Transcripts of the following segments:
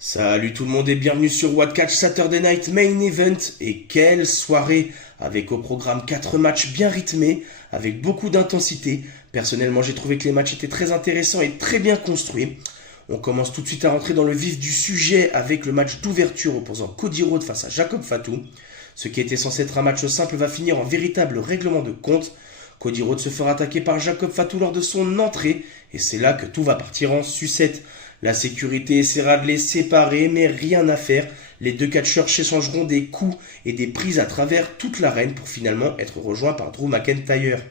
Salut tout le monde et bienvenue sur What Catch Saturday Night Main Event. Et quelle soirée, avec au programme 4 matchs bien rythmés, avec beaucoup d'intensité. Personnellement, j'ai trouvé que les matchs étaient très intéressants et très bien construits. On commence tout de suite à rentrer dans le vif du sujet avec le match d'ouverture opposant Cody Rhodes face à Jacob Fatu. Ce qui était censé être un match simple va finir en véritable règlement de compte. Cody Rhodes se fera attaquer par Jacob Fatu lors de son entrée et c'est là que tout va partir en sucette. La sécurité essaiera de les séparer, mais rien à faire. Les deux catcheurs s'échangeront des coups et des prises à travers toute l'arène pour finalement être rejoints par Drew McIntyre.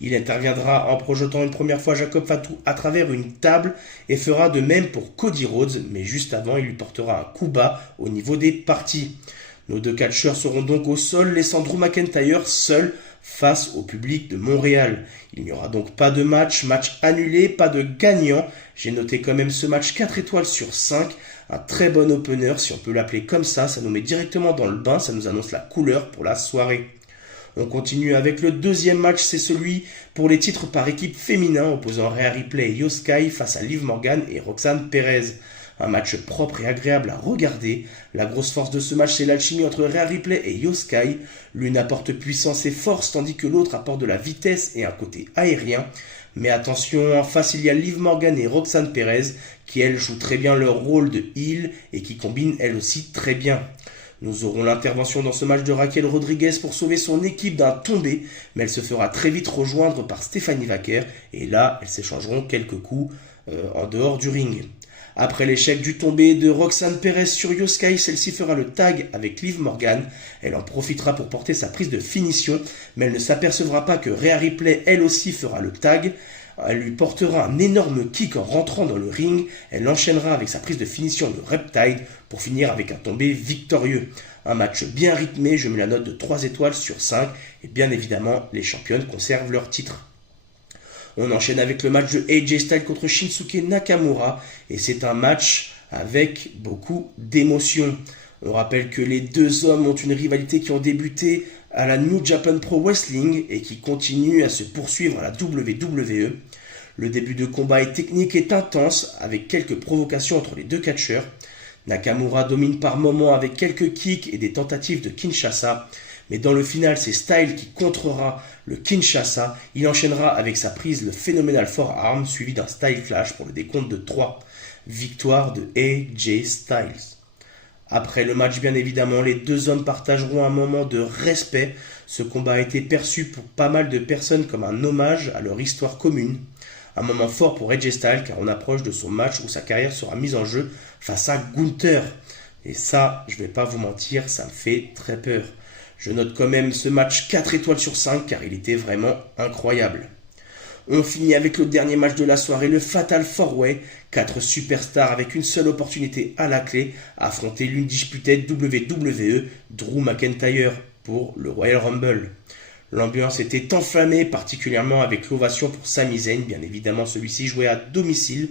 Il interviendra en projetant une première fois Jacob Fatu à travers une table et fera de même pour Cody Rhodes, mais juste avant, il lui portera un coup bas au niveau des parties. Nos deux catcheurs seront donc au sol, laissant Drew McIntyre seul face au public de Montréal. Il n'y aura donc pas de match annulé, pas de gagnant. J'ai noté quand même ce match 4 étoiles sur 5, un très bon opener, si on peut l'appeler comme ça nous met directement dans le bain, ça nous annonce la couleur pour la soirée. On continue avec le deuxième match, c'est celui pour les titres par équipe féminin, opposant Rhea Ripley et Io Sky face à Liv Morgan et Roxanne Perez. Un match propre et agréable à regarder. La grosse force de ce match, c'est l'alchimie entre Rhea Ripley et Io Sky. L'une apporte puissance et force, tandis que l'autre apporte de la vitesse et un côté aérien. Mais attention, en face, il y a Liv Morgan et Roxanne Perez, qui elles jouent très bien leur rôle de heel et qui combinent elles aussi très bien. Nous aurons l'intervention dans ce match de Raquel Rodriguez pour sauver son équipe d'un tombé, mais elle se fera très vite rejoindre par Stephanie Vaquer, et là, elles s'échangeront quelques coups en dehors du ring. Après l'échec du tombé de Roxanne Perez sur Io Sky, celle-ci fera le tag avec Liv Morgan. Elle en profitera pour porter sa prise de finition, mais elle ne s'apercevra pas que Rhea Ripley, elle aussi, fera le tag. Elle lui portera un énorme kick en rentrant dans le ring. Elle enchaînera avec sa prise de finition de Riptide pour finir avec un tombé victorieux. Un match bien rythmé, je mets la note de 3 étoiles sur 5. Et bien évidemment, les championnes conservent leur titre. On enchaîne avec le match de AJ Styles contre Shinsuke Nakamura. Et c'est un match avec beaucoup d'émotion. On rappelle que les deux hommes ont une rivalité qui ont débuté à la New Japan Pro Wrestling et qui continue à se poursuivre à la WWE. Le début de combat est technique et intense avec quelques provocations entre les deux catcheurs. Nakamura domine par moments avec quelques kicks et des tentatives de Kinshasa. Mais dans le final, c'est Styles qui contrera le Kinshasa. Il enchaînera avec sa prise le Phenomenal Forearm suivi d'un Style Clash pour le décompte de 3. Victoire de AJ Styles. Après le match, bien évidemment, les deux hommes partageront un moment de respect. Ce combat a été perçu pour pas mal de personnes comme un hommage à leur histoire commune. Un moment fort pour AJ Styles car on approche de son match où sa carrière sera mise en jeu face à Gunther. Et ça, je vais pas vous mentir, ça me fait très peur. Je note quand même ce match 4 étoiles sur 5 car il était vraiment incroyable. On finit avec le dernier match de la soirée, le Fatal 4-Way. 4 superstars avec une seule opportunité à la clé, affronter l'une disputée WWE, Drew McIntyre, pour le Royal Rumble. L'ambiance était enflammée, particulièrement avec l'ovation pour Sami Zayn. Bien évidemment, celui-ci jouait à domicile.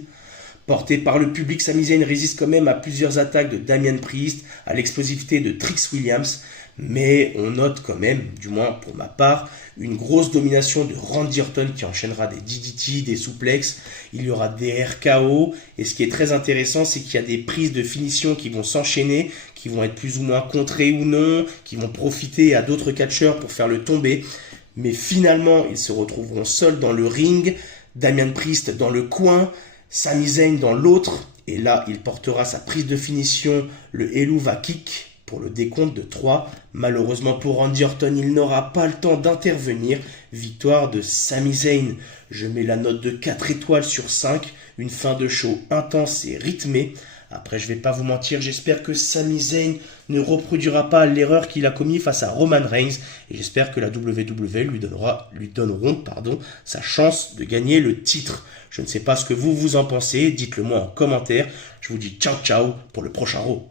Porté par le public, Sami Zayn résiste quand même à plusieurs attaques de Damian Priest, à l'explosivité de Trix Williams. Mais on note quand même, du moins pour ma part, une grosse domination de Randy Orton qui enchaînera des DDT, des suplexes, il y aura des RKO, et ce qui est très intéressant, c'est qu'il y a des prises de finition qui vont s'enchaîner, qui vont être plus ou moins contrées ou non, qui vont profiter à d'autres catcheurs pour faire le tomber, mais finalement, ils se retrouveront seuls dans le ring, Damian Priest dans le coin, Sami Zayn dans l'autre, et là, il portera sa prise de finition, le Helluva Kick, pour le décompte de 3. Malheureusement pour Randy Orton, il n'aura pas le temps d'intervenir. Victoire de Sami Zayn. Je mets la note de 4 étoiles sur 5. Une fin de show intense et rythmée. Après, je vais pas vous mentir, j'espère que Sami Zayn ne reproduira pas l'erreur qu'il a commise face à Roman Reigns. Et j'espère que la WWE lui donneront sa chance de gagner le titre. Je ne sais pas ce que vous en pensez. Dites-le moi en commentaire. Je vous dis ciao ciao pour le prochain Raw.